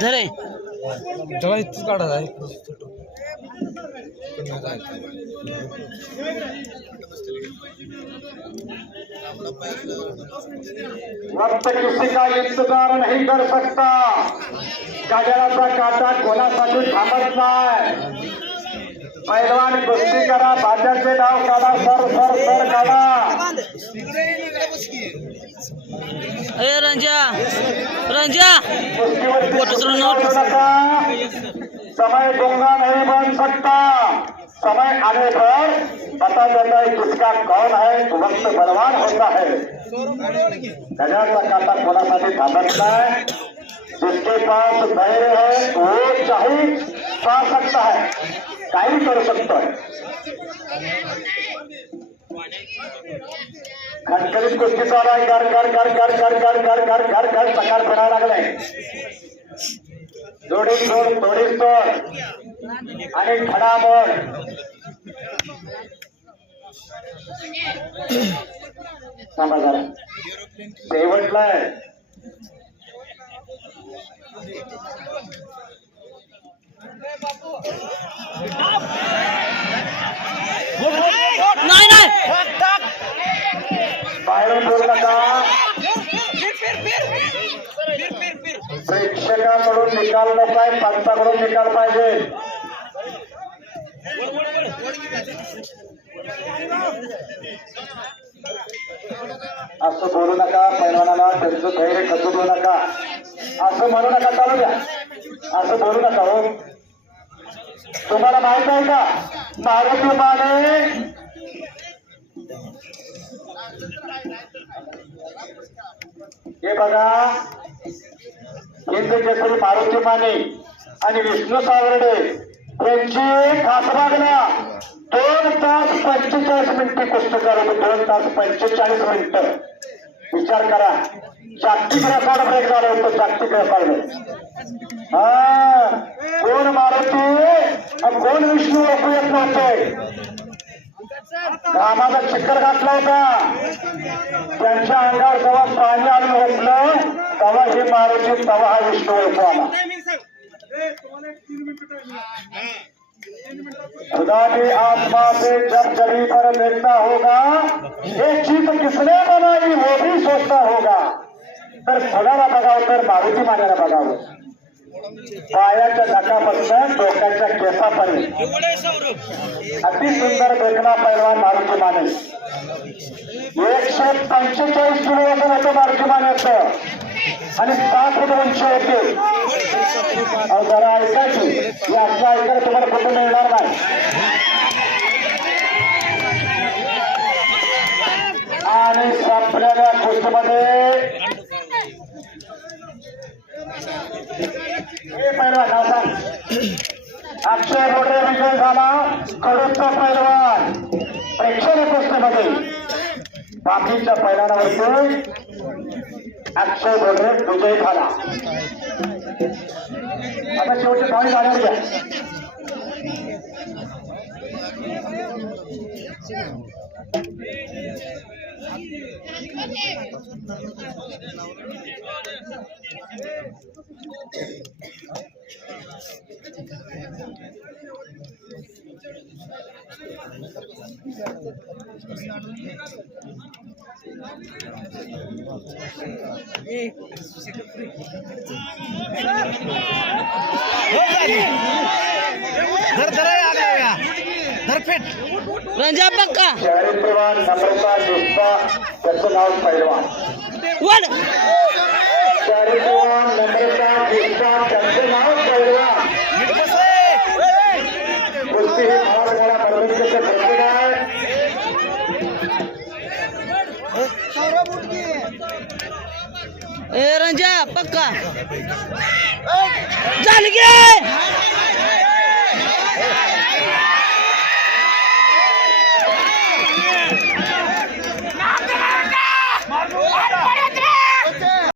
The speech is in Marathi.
धरे जरा इथंच काढा आहे वक्त किसी का इंतजार नहीं कर सकता. गजराचा काटा कोणासाठी थांबत नाही. पैलवान कुस्ती करा, भाज्याचे नाव काढा, सर सर सर काढा. ए रंजा रंजा समय दूंगा नहीं बन सकता. समय आने पर पता चलता है किसका कौन है. वक्त बलवान होता है. गजराचा काटा कोणासाठी थांबत नाही. जिसके पास धैर्य है वो चाहे पा सकता है, काही करू शकतो. खणखणीत कुस्ती चालू आहे. घर घर घर घर घर घर घर घर घर घर सकाळ फिरायला लागलाय. जोडी तोड तोडी तोड आणि खडामोड. थांबा जरा शेवटलाय. नाही नाही बाहेरून बोलू नका. प्रेक्षकाकडून निकाल नको आहे, पंचाकडून निकाल पाहिजे. असं बोलू नका. पैलवानाला त्यांचं धैर्य खचवू नका. असं म्हणू नका. चालू द्या. असं बोलू नका. हो, तुम्हाला माहित आहे का मारुती माने हे बघा, हिंद केसरी मारुती माने आणि विष्णू सावर्डे यांची खासबागला 2 तास 45 मिनिटे कुस्ती करत. 2 तास 45 मिनिटं. विचार करा. जागतिक रेकॉर्ड ब्रेक झालं होतं. जागतिक रेकॉर्ड. हा, कोण मारुती कोण विष्णू ओळखू येत नव्हते. कामाचा चक्कर घातला होता. त्यांच्या अंगावर जेव्हा पाणी आणून घातलं तेव्हा ही मारुती, तेव्हा हा विष्णू ओळखू आला. खुदा की आत्मा से जब जमीन पर देखता होगा एक चीज किसने बनाई वो भी सोचता होगा. तर खुदाला बघावं तर मारुती मान्याला बघावं. पायाच्या नखापासून डोक्याच्या केसापर्यंत अति सुंदर देखना पैलवान मारुती माने. 145 किलो वजन होतं मारुती मान्याचं आणि 7 फूट उंची होते. जरा ऐकायची. या असं ऐकायला तुम्हाला कुठे मिळणार नाही. आणि संपलेल्या कुस्तीमध्ये पैलवान अक्षय मोठे विजय झाला. कडूचा पैलवान प्रेक्षणीय कुस्तीमध्ये. बाकीच्या पैलवानावरती अक्षय मोठे विजय झाला. आता शेवटची पाणी झाल्यावर घ्या. रंजा पक्का शहरीवान नम्रता दुष्पा त्याचं नाव पैलवान. वड शहरीवान नम्रता दुष्पा त्याचं नाव पैलवान. कुस्ती हे मराठवाडा परमितीचे प्रतीक आहे. ए रंजा पक्का झालं की